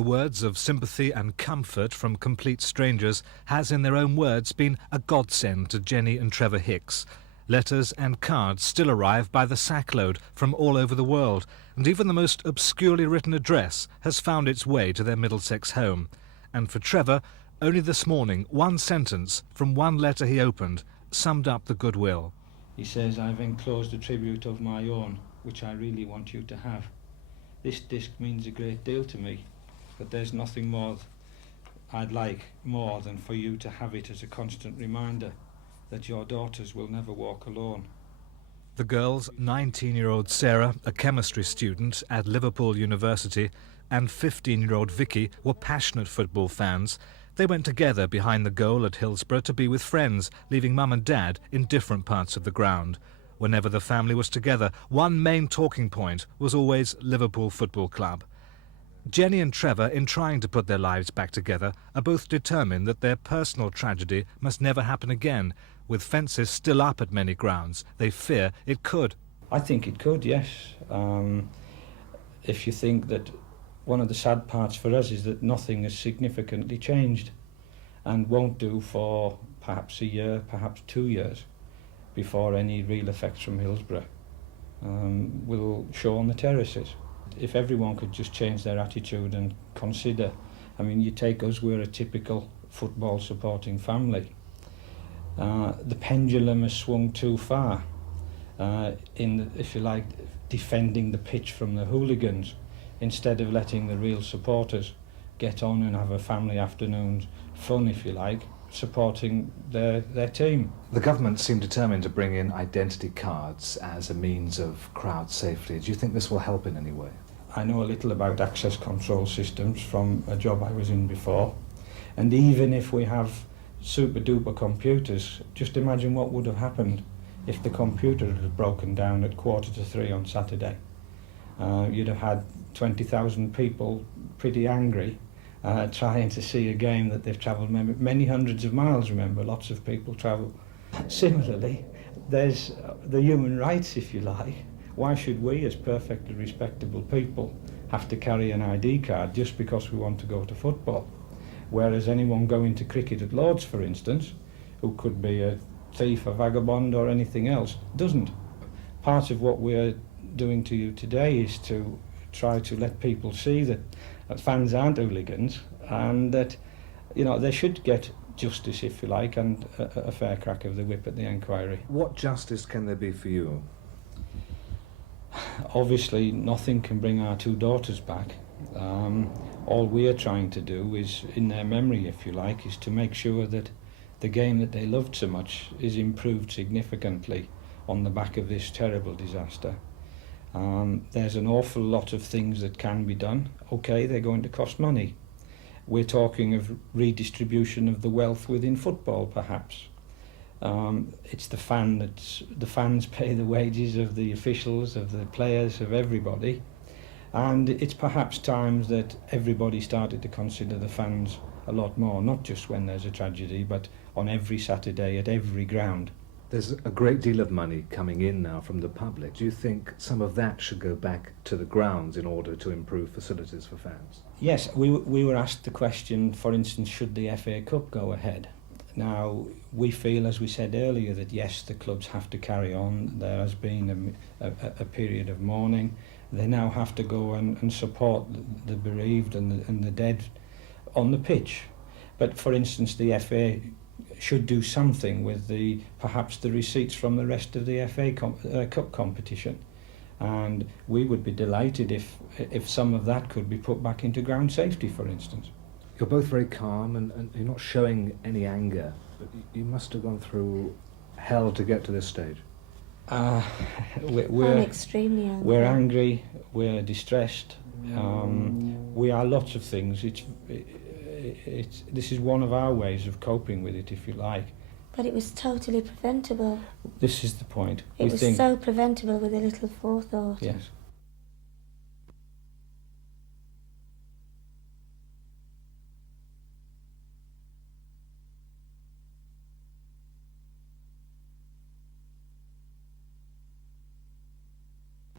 the words of sympathy and comfort from complete strangers has, in their own words, been a godsend to Jenny and Trevor Hicks. Letters and cards still arrive by the sackload from all over the world, and even the most obscurely written address has found its way to their Middlesex home. And for Trevor, only this morning, one sentence from one letter he opened summed up the goodwill. He says, "I've enclosed a tribute of my own, which I really want you to have. This disc means a great deal to me, but there's nothing more I'd like more than for you to have it as a constant reminder that your daughters will never walk alone." The girls, 19-year-old Sarah, a chemistry student at Liverpool University, and 15-year-old Vicky were passionate football fans. They went together behind the goal at Hillsborough to be with friends, leaving Mum and Dad in different parts of the ground. Whenever the family was together, one main talking point was always Liverpool Football Club. Jenny and Trevor, in trying to put their lives back together, are both determined that their personal tragedy must never happen again. With fences still up at many grounds, they fear it could. I think it could, yes. If you think that one of the sad parts for us is that nothing has significantly changed and won't do for perhaps a year, perhaps 2 years, before any real effects from Hillsborough will show on the terraces. If everyone could just change their attitude and consider, I mean, you take us, we're a typical football supporting family. The pendulum has swung too far in, if you like, defending the pitch from the hooligans, instead of letting the real supporters get on and have a family afternoon's fun, if you like, supporting their team. The government seemed determined to bring in identity cards as a means of crowd safety. Do you think this will help in any way? I know a little about access control systems from a job I was in before, and even if we have super duper computers, just imagine what would have happened if the computer had broken down at 2:45 on Saturday. You'd have had 20,000 people pretty angry trying to see a game that they've travelled many hundreds of miles. Remember, lots of people travel. Similarly, there's the human rights, if you like. Why should we, as perfectly respectable people, have to carry an ID card just because we want to go to football? Whereas anyone going to cricket at Lord's, for instance, who could be a thief, a vagabond or anything else, doesn't. Part of what we're doing to you today is to try to let people see that fans aren't hooligans, and that, you know, they should get justice, if you like, and a fair crack of the whip at the inquiry. What justice can there be for you? Obviously, nothing can bring our two daughters back. All we're trying to do is, in their memory, if you like, is to make sure that the game that they loved so much is improved significantly on the back of this terrible disaster. There's an awful lot of things that can be done. Okay, they're going to cost money. We're talking of redistribution of the wealth within football, perhaps. It's the fans pay the wages of the officials, of the players, of everybody. And it's perhaps times that everybody started to consider the fans a lot more, not just when there's a tragedy, but on every Saturday at every ground. There's a great deal of money coming in now from the public. Do you think some of that should go back to the grounds in order to improve facilities for fans? Yes, we were asked the question, for instance, should the FA Cup go ahead? Now, we feel, as we said earlier, that yes, the clubs have to carry on. There has been a period of mourning. They now have to go and support the bereaved and the dead on the pitch. But for instance, the FA should do something with perhaps the receipts from the rest of the FA Cup competition. And we would be delighted if some of that could be put back into ground safety, for instance. You're both very calm and you're not showing any anger, but you must have gone through hell to get to this stage. We're extremely angry. We're angry, we're distressed, we are lots of things. This is one of our ways of coping with it, if you like. But it was totally preventable. This is the point. It was so preventable with a little forethought. Yes.